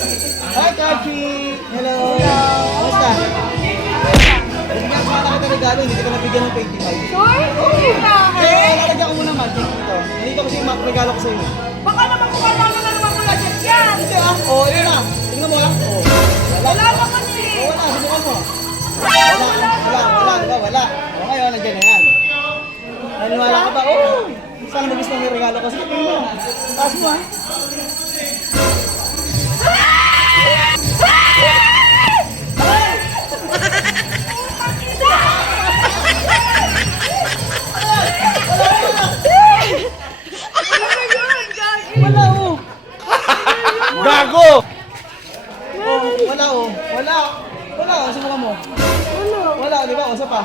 Hi, Kachi! Hello! Kamusta? Bigyan ko na kita regalo, hindi kita nabigyan ng 25. Sure? Hindi na. Kaya lalagyan ko muna magic dito. Hindi ko kasi yung regalo ko sa'yo. Baka naman kung ano na naman mula dyan yan. Hindi ah. Oo, yun na. Tingnan mo lang. Oo. Wala naman eh. Wala, subukan mo. Wala. O ngayon, nandiyan na yan. Naniwala ka ba? Oo. Sana mo gusto ng regalo ko sa'yo. Taas mo ah. Wala oh. Gago! Oh, wala oh. Wala oh, subukan mo. Wala, di ba? Usa pa.